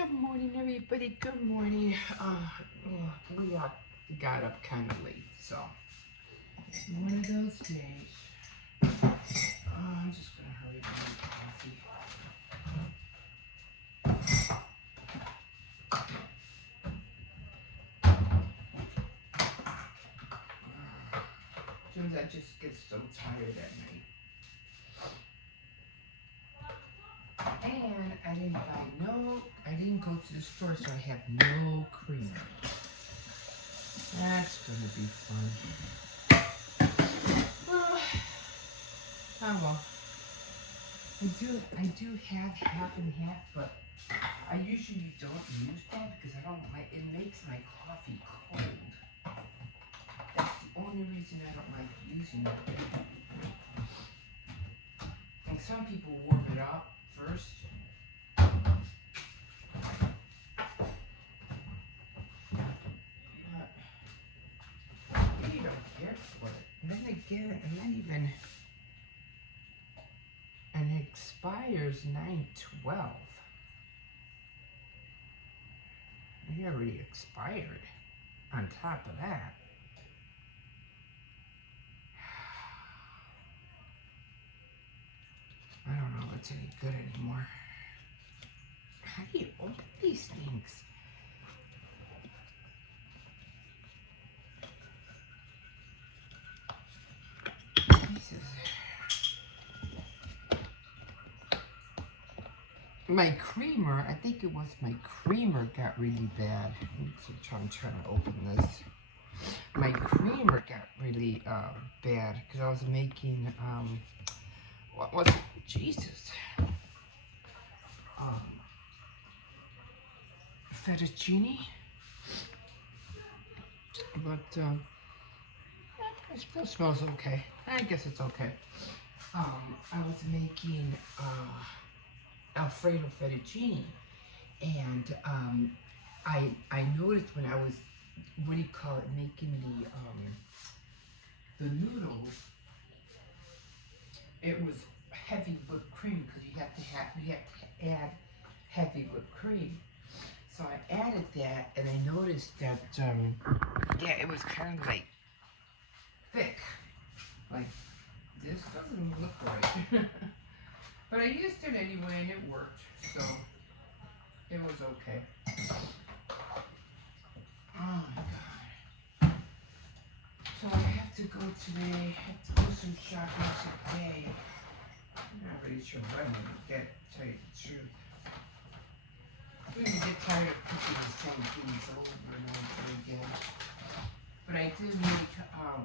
Good morning, everybody. Good morning. We got up kind of late, so one of those days. I'm just gonna hurry up and make coffee. Sometimes I just get so tired at night. And I didn't go to the store, so I have no cream. That's gonna be fun. Well, oh well. I do have half and half, but I usually don't use that because I don't like it makes my coffee cold. That's the only reason I don't like using it. Like some people warm it up first. But you don't care for it. And then again, and it expires 9/12. It already expired. On top of that. I don't know if it's any good anymore. How do you open these things? Jesus. My creamer, I think it was my creamer got really bad. I'm trying to open this. My creamer got really bad because I was making, what was it? Jesus. Fettuccine. But it still smells okay. I guess it's okay. I was making Alfredo fettuccine, and I noticed when I was, what do you call it, making the noodles, it was heavy whipped cream because you have to add heavy whipped cream. So I added that, and I noticed that yeah, it was kind of like thick. Like, this doesn't look right. But I used it anyway, and it worked, so it was okay. Oh my god. So I have to go today. I have to do some shopping today. I'm not really sure what I'm gonna get, to tell you the truth. I'm gonna get tired of cooking the same things over and over again. But I did make,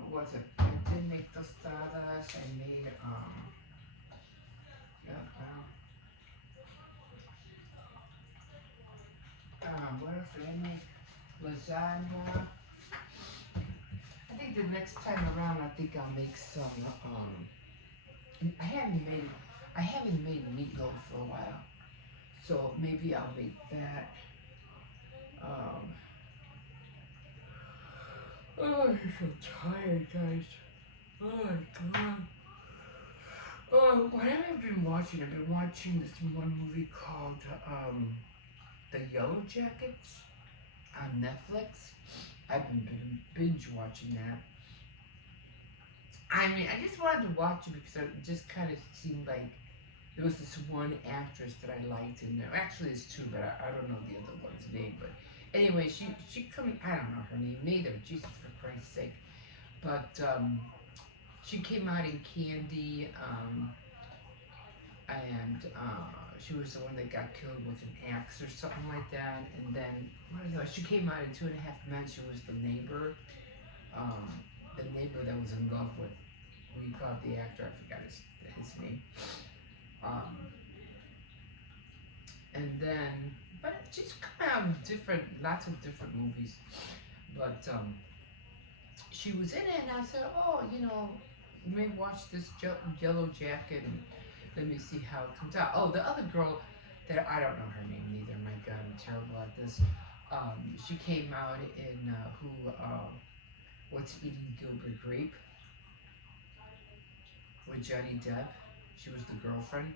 what was it? I did make tostadas. I made, what else did I make? Lasagna. I think the next time around, I think I'll make some, I haven't made meatloaf for a while. So maybe I'll make that. Oh, I'm so tired, guys. Oh my god. Oh, what have I been watching? I've been watching this one movie called The Yellow Jackets on Netflix. I've been binge watching that. I mean, I just wanted to watch it because it just kind of seemed like there was this one actress that I liked in there. Actually, it's two, but I don't know the other one's name. But anyway, she come. I don't know her name either. Jesus, for Christ's sake. But she came out in Candy, and she was the one that got killed with an axe or something like that. And then what is it? She came out in 2.5 Men. She was the um, neighbor that was in love with, what do you call it, the actor? I forgot his name. Um, and then, but she's come out with lots of different movies. But she was in it, and I said, oh, you may watch this Yellow Jacket, and let me see how it comes out. Oh, the other girl that I don't know her name either. My God, I'm terrible at this. She came out in What's Eating Gilbert Grape with Johnny Depp. She was the girlfriend.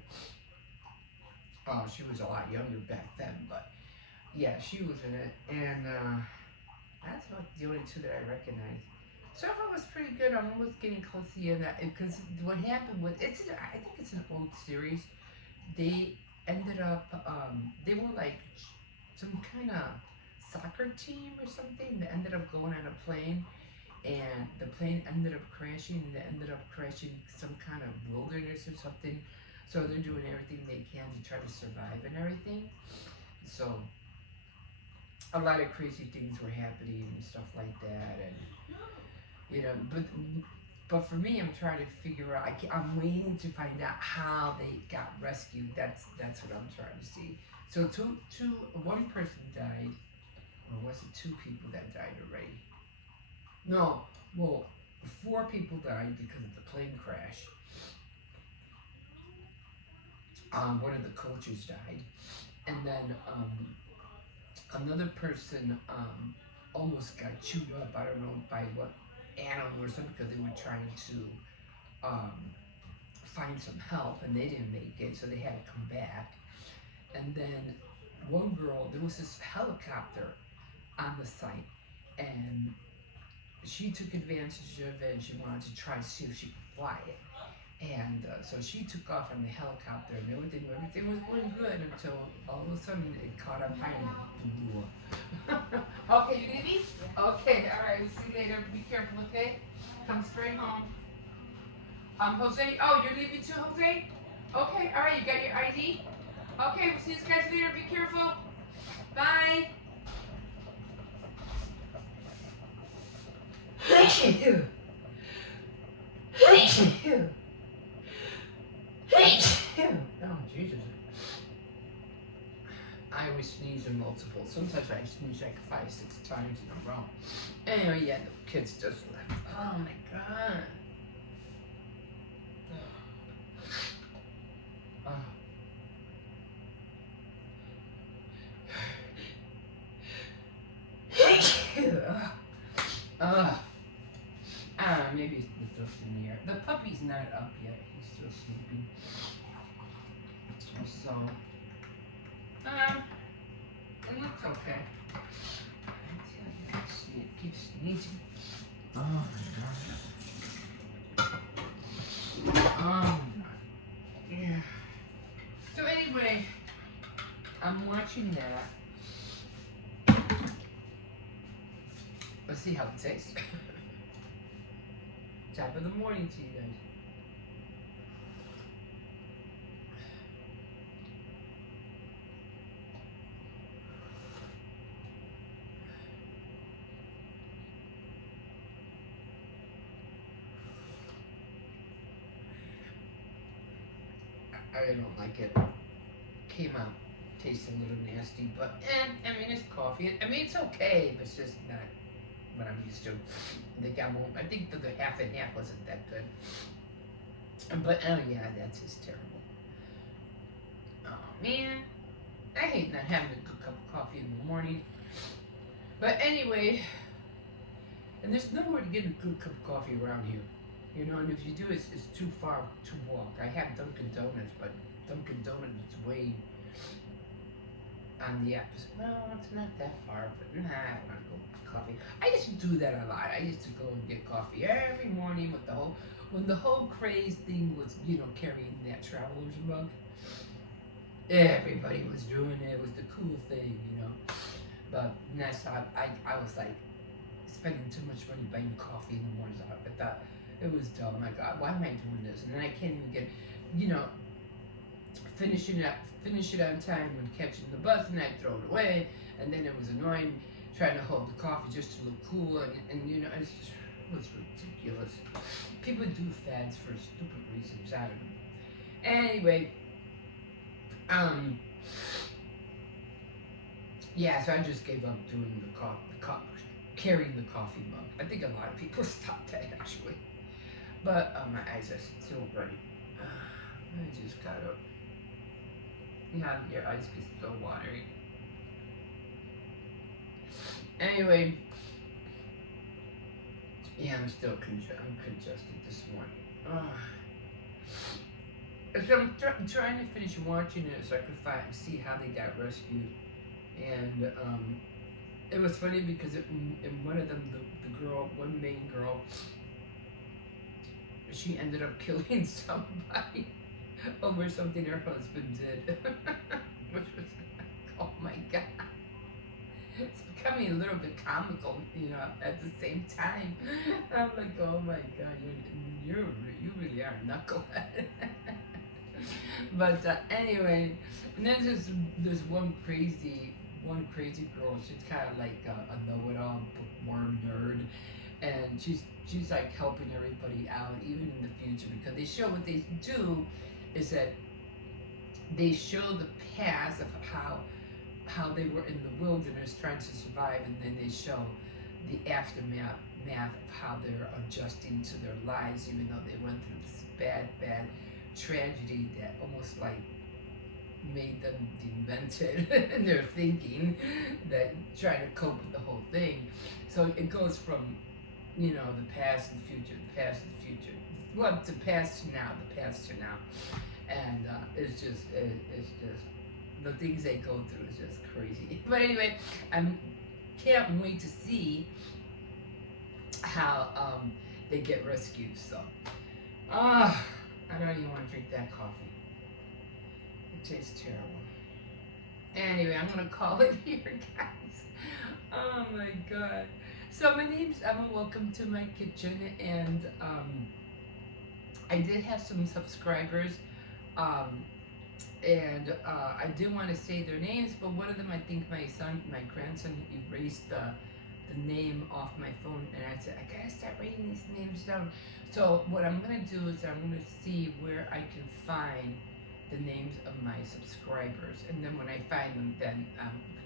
She was a lot younger back then, but Yeah, she was in it, and that's about the only two that I recognize. So far was pretty good. I'm almost getting close to the end because what happened was I think it's an old series. They ended up they were like some kind of soccer team or something that ended up going on a plane, and the plane ended up crashing, and they ended up crashing some kind of wilderness or something. So they're doing everything they can to try to survive and everything. So a lot of crazy things were happening and stuff like that, and but for me, I'm trying to figure out. I'm waiting to find out how they got rescued. That's what I'm trying to see. So one person died, or was it two people that died already? No, well, four people died because of the plane crash. One of the coaches died, and then another person almost got chewed up. I don't know by what animal or something because they were trying to um, find some help and they didn't make it, so they had to come back. And then one girl, there was this helicopter on the site, and she took advantage of it and she wanted to try to see if she could fly it. And so she took off on the helicopter, and everything was going good until all of a sudden it caught on fire and blew up. Okay, you leaving? Okay, all right. We'll see you later. Be careful, okay? Come straight home. Jose. Oh, you're leaving too, Jose? Okay, all right. You got your ID? Okay, we'll see you guys later. Be careful. Bye. Thank you. Thank you. Thank you. Oh, Jesus. I always sneeze in multiple. Sometimes I sneeze like 5, 6 times in a row. Anyway, yeah, the kids just left. Oh my god. Oh. I don't know, maybe it's the dust in the air. The puppy's not up yet. He's still sleeping. So, it looks okay. Let's see, it keeps sneezing. Oh my god. Yeah. So anyway, I'm watching that. Let's see how it tastes. Top of the morning to you guys. I don't like it. Came out, tastes a little nasty, but I mean it's coffee. I mean it's okay, but it's just not what I'm used to. I think I won't. I think the half and half wasn't that good. But oh yeah, that's just terrible. Oh man, I hate not having a good cup of coffee in the morning. But anyway, and there's nowhere to get a good cup of coffee around here. You know, and if you do, it's too far to walk. I have Dunkin' Donuts, but Dunkin' Donuts is way on the opposite. Well, it's not that far, but nah, I want to go get coffee. I used to do that a lot. I used to go and get coffee every morning with when the whole craze thing was, carrying that traveler's mug. Everybody was doing it. It was the cool thing. But next time, I was like spending too much money buying coffee in the mornings. I thought it was dumb. My God, why am I doing this? And then I can't even get, you know, finish it on time when catching the bus, and I'd throw it away. And then it was annoying trying to hold the coffee just to look cool, and it was ridiculous. People do fads for stupid reasons. I don't know. Anyway, yeah, so I just gave up doing carrying the coffee mug. I think a lot of people stopped that actually. But my eyes are still running. I just gotta. Yeah, your eyes get so watery. Anyway, yeah, I'm still I'm congested this morning. So I'm trying to finish watching it so I can see how they got rescued. And it was funny because in one of them, one main girl, she ended up killing somebody over something her husband did. Which was, oh my god. It's becoming a little bit comical, at the same time. I'm like, oh my god, you really are a knucklehead. But anyway, and then there's this one crazy girl. She's kind of like a know-it-all bookworm nerd, and she's like helping everybody out, even in the future, because they show what they do is that they show the past of how they were in the wilderness trying to survive, and then they show the aftermath of how they're adjusting to their lives, even though they went through this bad tragedy that almost like made them demented in their thinking, that trying to cope with the whole thing. So it goes from, the past and future, the past and future. Well, the past to now, and it's just the things they go through is just crazy. But anyway, I can't wait to see how they get rescued. So, I don't even want to drink that coffee. It tastes terrible. Anyway, I'm gonna call it here, guys. Oh my god. So my name's Emma. Welcome to my kitchen, and I did have some subscribers, and I did want to say their names, but one of them, I think my grandson, erased the name off my phone, and I said, I gotta start writing these names down. So what I'm gonna do is I'm gonna see where I can find the names of my subscribers, and then when I find them, then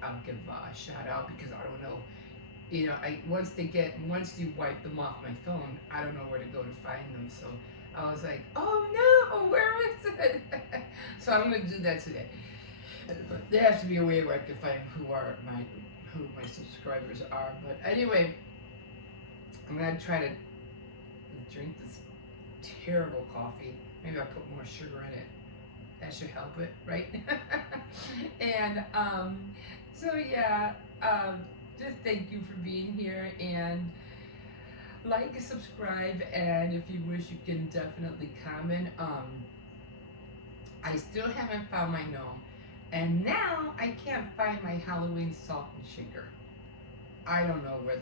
I'll give a shout out, because I don't know, once you wipe them off my phone, I don't know where to go to find them. So I was like, oh no, where is it? So I'm gonna do that today. There has to be a way where I can find who my subscribers are. But anyway, I'm gonna try to drink this terrible coffee. Maybe I'll put more sugar in it. That should help it, right? And so yeah, just thank you for being here, and like, subscribe, and if you wish, you can definitely comment. I still haven't found my gnome, and now I can't find my Halloween salt and shaker. I don't know where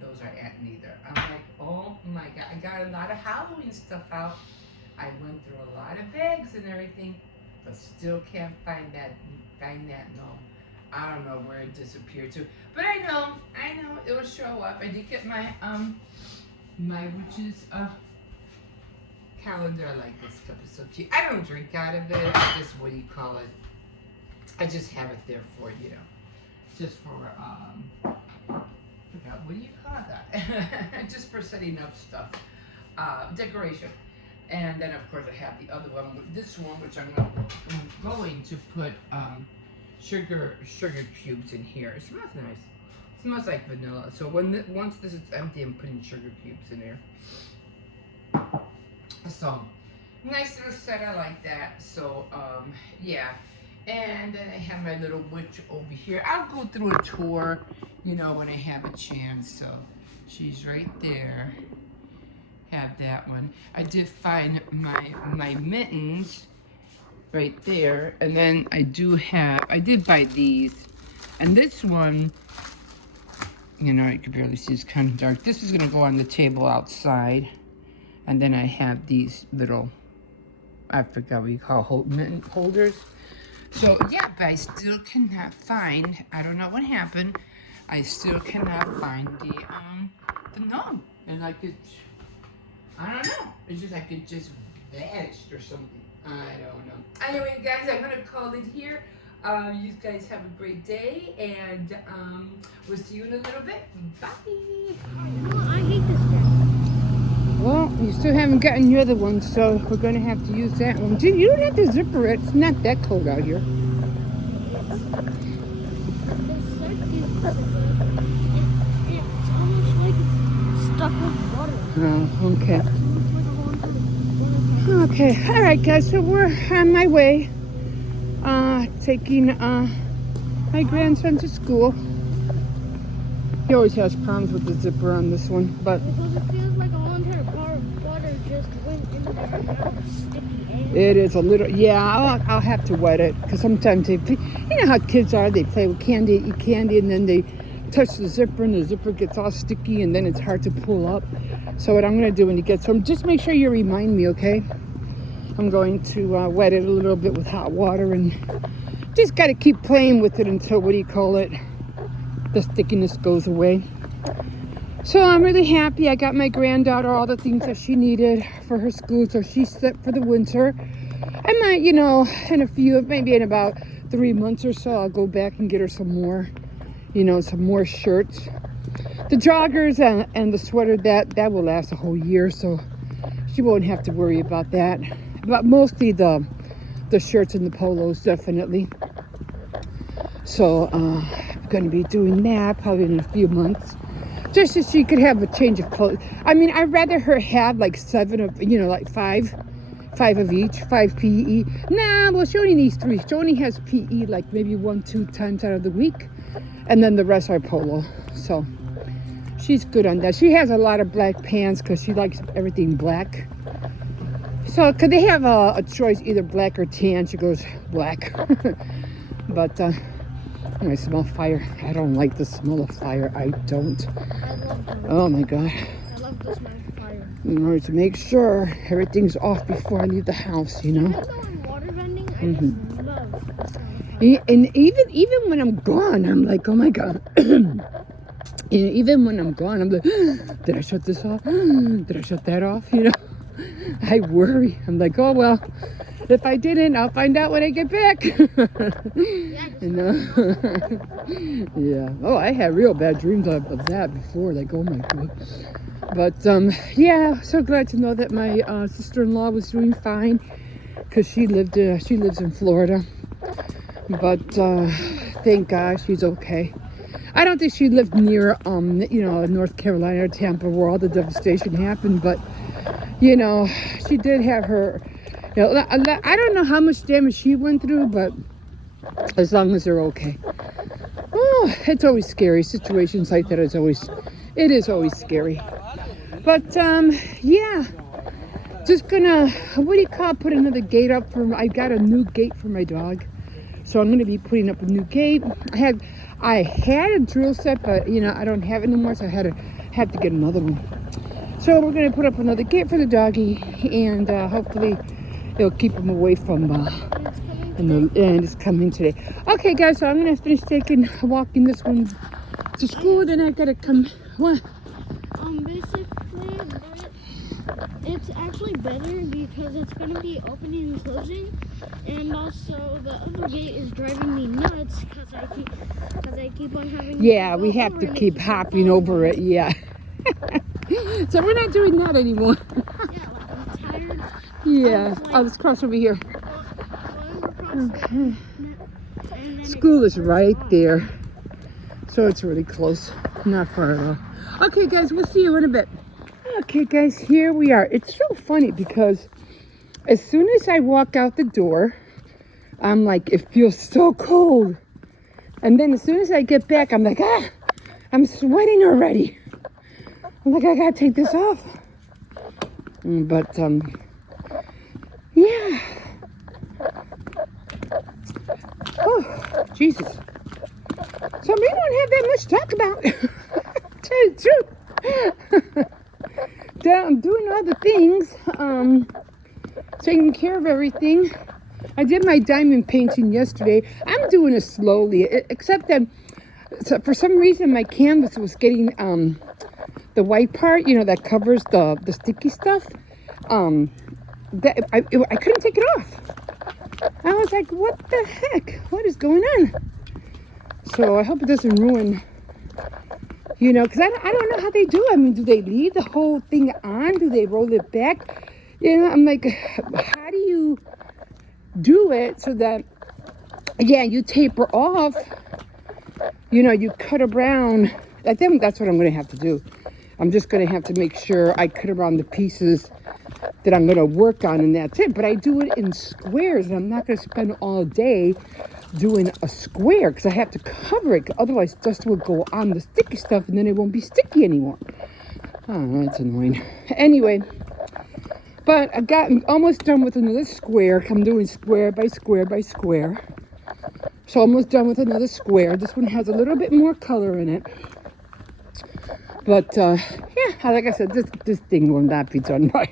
those are at neither. I'm like, oh my god, I got a lot of Halloween stuff out. I went through a lot of bags and everything, but still can't find that gnome. I don't know where it disappeared to, but I know it will show up. I did get my my witch's calendar. I like this cup, it's so cute. I don't drink out of it. I just, what do you call it? I just have it there for, just for what do you call that? Just for setting up stuff, decoration. And then of course I have the other one, this one, which I'm going to put sugar cubes in here. It smells nice. It smells like vanilla. So once this is empty, I'm putting sugar cubes in there. So nice little set. I like that. So yeah. And then I have my little witch over here. I'll go through a tour, when I have a chance. So she's right there. Have that one. I did find my mittens right there, and then I did buy these, and this one, you can barely see, it's kind of dark. This is gonna go on the table outside, and then I have these little, I forgot what you call mitten holders. So yeah, but I still cannot find, I don't know what happened, I still cannot find the gnome, and I don't know, it's just like it just vanished or something. I don't know. Anyway, guys, I'm gonna call it here. You guys have a great day, and we'll see you in a little bit. Bye. I hate this guy. Well, you still haven't gotten your other one, so we're gonna have to use that one. Dude, you don't have to zipper it. It's not that cold out here. It's almost like it's stuck with water. Oh, okay. Okay, all right, guys. So we're on my way, taking my grandson to school. He always has problems with the zipper on this one, but Because it feels like a whole entire bar of water just went in there and now it's sticky. it is a little, yeah, I'll have to wet it because sometimes you know how kids are, they play with candy, eat candy, and then they touch the zipper and the zipper gets all sticky and then it's hard to pull up. So what I'm going to do when you get home, just make sure you remind me, okay? I'm going to wet it a little bit with hot water and just got to keep playing with it until, what do you call it, the stickiness goes away. So I'm really happy. I got my granddaughter all the things that she needed for her school, so she's set for the winter. I might, you know, maybe in about 3 months or so, I'll go back and get her some more, you know, some more shirts. The joggers and the sweater, that will last a whole year, so she won't have to worry about that. But mostly the shirts and the polos, definitely. So I'm going to be doing that probably in a few months, just so she could have a change of clothes. I mean, I'd rather her have like 7 of, you know, like five of each, 5 PE. Nah, well, she only needs 3. She only has PE like maybe 1-2 times out of the week, and then the rest are polo. So she's good on that. She has a lot of black pants because she likes everything black. So, because they have a choice, either black or tan, she goes black. But I smell fire. I don't like the smell of fire. I don't. I love them. Oh my God. I love the smell of fire. In order to make sure everything's off before I leave the house, you know. Even though I'm water vending, I just love the smell of fire. And even when I'm gone, I'm like, oh my God. And even when I'm gone, I'm like, did I shut this off? Did I shut that off? You know, I worry. I'm like, oh well, if I didn't, I'll find out when I get back. You know? Yeah. Oh, I had real bad dreams of that before. Like, oh my God. But yeah, so glad to know that my sister-in-law was doing fine, because she lives in Florida. But thank God she's okay. I don't think she lived near, you know, North Carolina or Tampa where all the devastation happened, but, you know, she did have her, you know, I don't know how much damage she went through, but as long as they're okay. Oh, it's always scary. Situations like that is always scary. But, yeah, just gonna, what do you call it, put another gate up I got a new gate for my dog. So I'm gonna be putting up a new gate. I had a drill set, but you know, I don't have it anymore, so I had to get another one. So we're gonna put up another gate for the doggy, and hopefully it'll keep him away from and it's coming today. Okay, guys, so I'm gonna finish walking this one to school. Then I gotta come. What? Basically, it's actually better because it's gonna be opening and closing, and also the other gate is driving me nuts because I keep on having. Yeah, we have to keep hopping over it. Yeah. So we're not doing that anymore. Yeah, like I'm tired. Yeah. Oh, let's cross over here. Okay. School is right there, so it's really close, not far at all. Okay, guys, we'll see you in a bit. Okay, guys, here we are. It's so funny because as soon as I walk out the door, I'm like, it feels so cold. And then as soon as I get back, I'm like, I'm sweating already. I'm like, I gotta take this off. But, yeah. Oh, Jesus. So we don't have that much to talk about. Tell you the truth. I'm doing other things, taking care of everything. I did my diamond painting yesterday. I'm doing it slowly, except that for some reason my canvas was getting the white part, you know, that covers the sticky stuff. That I couldn't take it off. I was like, what the heck? What is going on? So I hope it doesn't ruin. You know, because I don't know how they do. I mean, do they leave the whole thing on? Do they roll it back? You know, I'm like, how do you do it so that, yeah, you taper off, you know, you cut around. I think that's what I'm going to have to do. I'm just going to have to make sure I cut around the pieces that I'm going to work on, and that's it. But I do it in squares, and I'm not going to spend all day doing a square because I have to cover it. Otherwise, dust will go on the sticky stuff, and then it won't be sticky anymore. Oh, that's annoying. Anyway, but I'm almost done with another square. I'm doing square by square by square. So almost done with another square. This one has a little bit more color in it. But, yeah, like I said, this thing will not be done by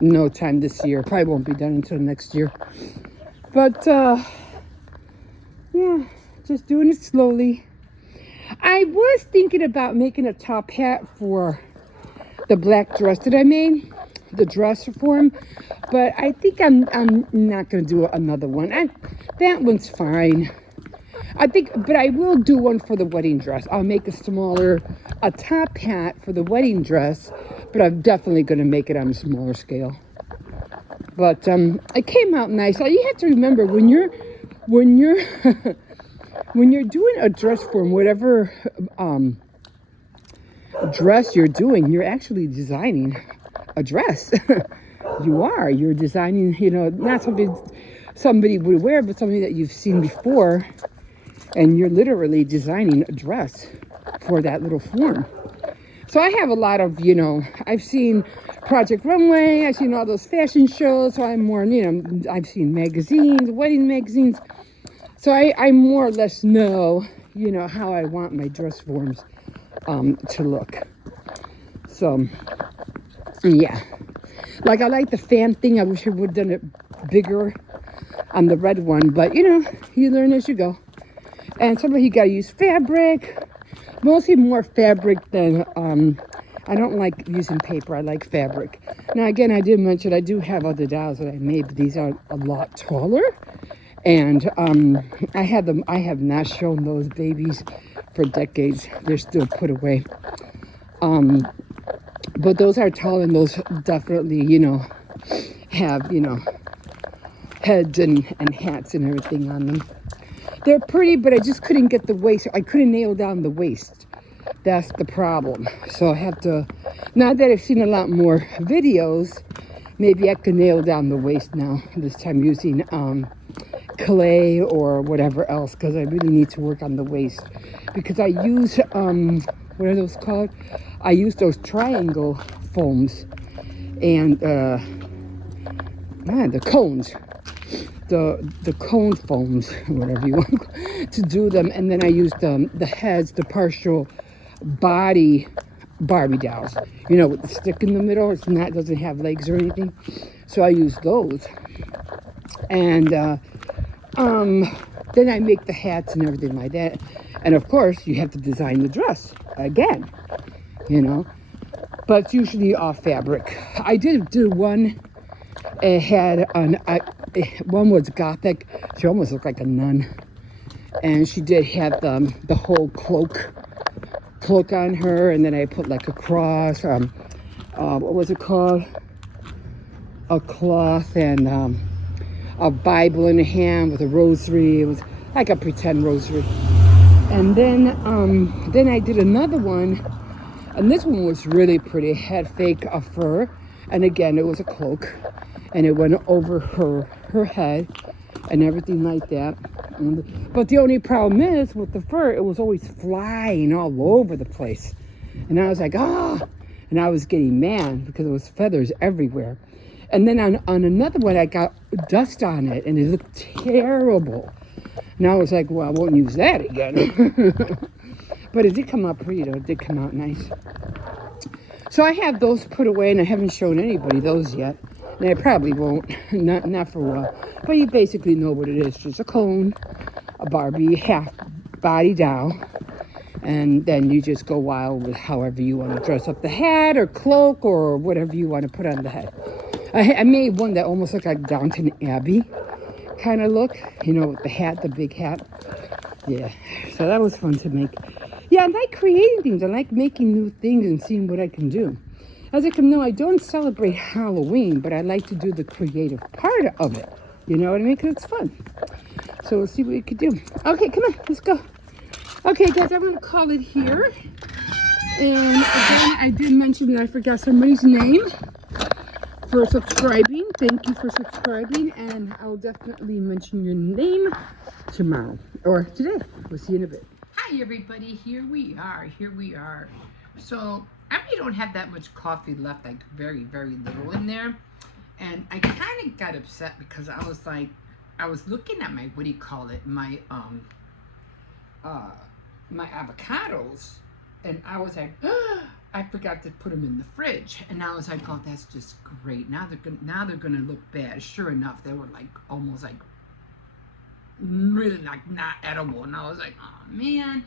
no time this year. Probably won't be done until next year. But, yeah, just doing it slowly. I was thinking about making a top hat for the black dress that I made, the dress form. But I think I'm not going to do another one. That one's fine. But I will do one for the wedding dress. I'll make a top hat for the wedding dress, but I'm definitely going to make it on a smaller scale. But it came out nice. You have to remember when you're when you're doing a dress form, whatever dress you're doing, you're actually designing a dress. You're designing, not something somebody would wear, but something that you've seen before. And you're literally designing a dress for that little form. So I have a lot of, I've seen Project Runway, I've seen all those fashion shows. So I'm more, I've seen magazines, wedding magazines. So I more or less know, how I want my dress forms to look. So, yeah. Like I like the fan thing. I wish I would have done it bigger on the red one. But, you learn as you go. And sometimes you gotta use fabric, mostly more fabric than, I don't like using paper, I like fabric. Now again, I did mention I do have other dolls that I made, but these are a lot taller. And I have not shown those babies for decades. They're still put away. But those are tall, and those definitely, have, heads and hats and everything on them. They're pretty, but I just couldn't get the waist. I couldn't nail down the waist. That's the problem. So I have to, now that I've seen a lot more videos, maybe I can nail down the waist now, this time using clay or whatever else, because I really need to work on the waist. Because I use, what are those called? I use those triangle foams and the cones. The cone foams, whatever you want, to do them. And then I use the heads, the partial body Barbie dolls, with the stick in the middle. It doesn't have legs or anything. So I use those. And then I make the hats and everything like that. And of course, you have to design the dress again, But it's usually off fabric. I did do one. It had one was gothic. She almost looked like a nun, and she did have the whole cloak on her, and then I put like a cross. What was it called? A cloth and a Bible in the hand with a rosary. It was like a pretend rosary. And then I did another one, and this one was really pretty. It had fake fur, and again it was a cloak. And it went over her head and everything like that. But the only problem is with the fur, it was always flying all over the place. And I was like, and I was getting mad because there was feathers everywhere. And then on another one, I got dust on it, and it looked terrible. And I was like, well, I won't use that again. But it did come out pretty, though. It did come out nice. So I have those put away, and I haven't shown anybody those yet. And I probably won't, not for a while. But you basically know what it is. Just a cone, a Barbie half body doll, and then you just go wild with however you want to dress up the hat or cloak or whatever you want to put on the head. I made one that almost looked like Downton Abbey kind of look, with the hat, the big hat. Yeah, so that was fun to make. Yeah, I like creating things. I like making new things and seeing what I can do. As you can know, I don't celebrate Halloween, but I like to do the creative part of it. You know what I mean? Because it's fun. So we'll see what we can do. Okay, come on, let's go. Okay, guys, I'm going to call it here. And again, I did mention that I forgot somebody's name for subscribing. Thank you for subscribing, and I'll definitely mention your name tomorrow or today. We'll see you in a bit. Hi everybody, here we are. So I really don't have that much coffee left, like very, very little in there. And I kind of got upset because I was like, I was looking at my, what do you call it, my avocados, and I was like, I forgot to put them in the fridge, and I was like, oh, that's just great. Now they're gonna look bad. Sure enough, they were like almost like really like not edible, and I was like, oh man.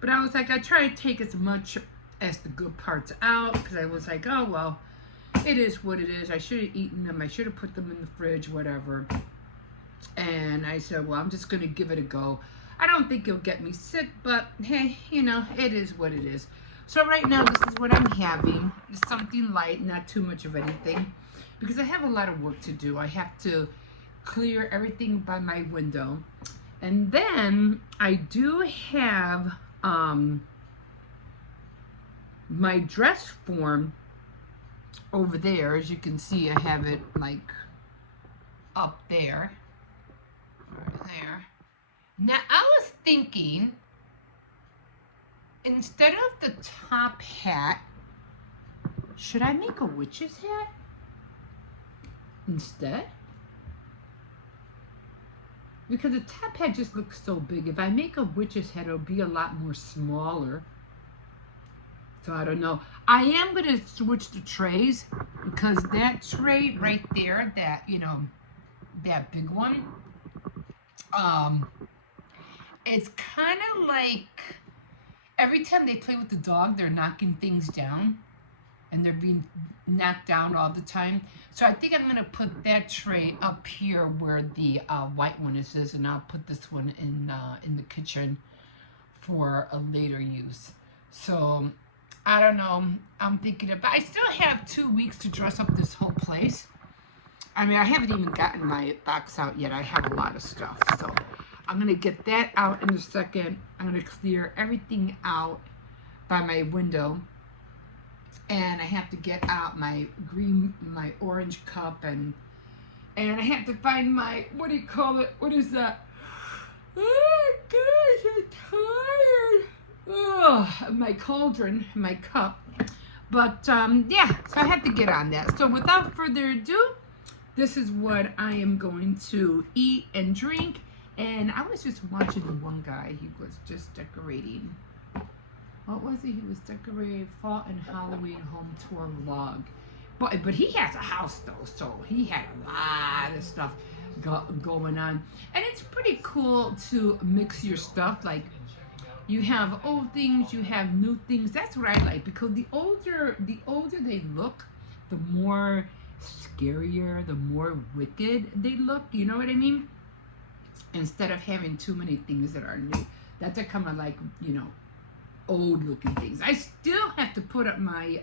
But I was like, I try to take as much as the good parts out because I was like, oh well, it is what it is. I should have eaten them. I should have put them in the fridge, whatever. And I said, well, I'm just gonna give it a go. I don't think it'll get me sick, but hey, you know, it is what it is. So right now, this is what I'm having. It's something light, not too much of anything, because I have a lot of work to do. I have to clear everything by my window. And then I do have my dress form over there. As you can see, I have it like up there. Right there. Now, I was thinking, instead of the top hat, should I make a witch's hat instead? Because the top hat just looks so big. If I make a witch's hat, it'll be a lot more smaller. So I don't know. I am going to switch the trays, because that tray right there, that, you know, that big one, it's kind of like every time they play with the dog, they're knocking things down, and they're being knocked down all the time. So I think I'm going to put that tray up here where the white one is, and I'll put this one in the kitchen for a later use. So I don't know. I'm thinking about. I still have 2 weeks to dress up this whole place. I mean, I haven't even gotten my box out yet. I have a lot of stuff, so I'm going to get that out in a second. I'm going to clear everything out by my window. And I have to get out my orange cup, and I have to find my, what do you call it? What is that? Oh gosh, I'm tired. Oh, my cauldron, my cup. But yeah, so I have to get on that. So without further ado, this is what I am going to eat and drink. And I was just watching the one guy. He was just decorating. What was it? He was decorating Fall and Halloween home tour vlog. But he has a house though, so he had a lot of stuff going on. And it's pretty cool to mix your stuff. Like, you have old things, you have new things. That's what I like, because the older they look, the more scarier, the more wicked they look. You know what I mean? Instead of having too many things that are new. That's a kind of like, you know, old looking things. I still have to put up my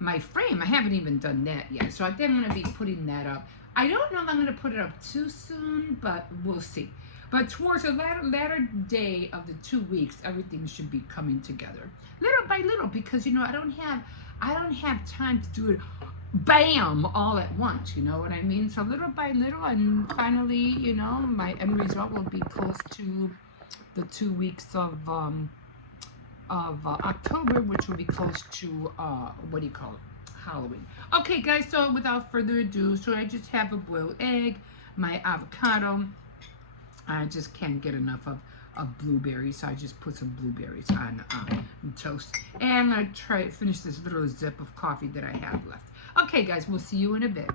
my frame. I haven't even done that yet, so I think I'm going to be putting that up. I don't know if I'm going to put it up too soon, but we'll see. But towards the latter day of the 2 weeks, everything should be coming together little by little, because you know I don't have time to do it bam all at once. You know what I mean? So little by little, and finally, you know, my end result will be close to the 2 weeks of October, which will be close to what do you call it, Halloween. Okay guys, so without further ado, so I just have a boiled egg, my avocado. I just can't get enough of blueberries, so I just put some blueberries on toast. And I'm gonna finish this little zip of coffee that I have left. Okay guys, we'll see you in a bit.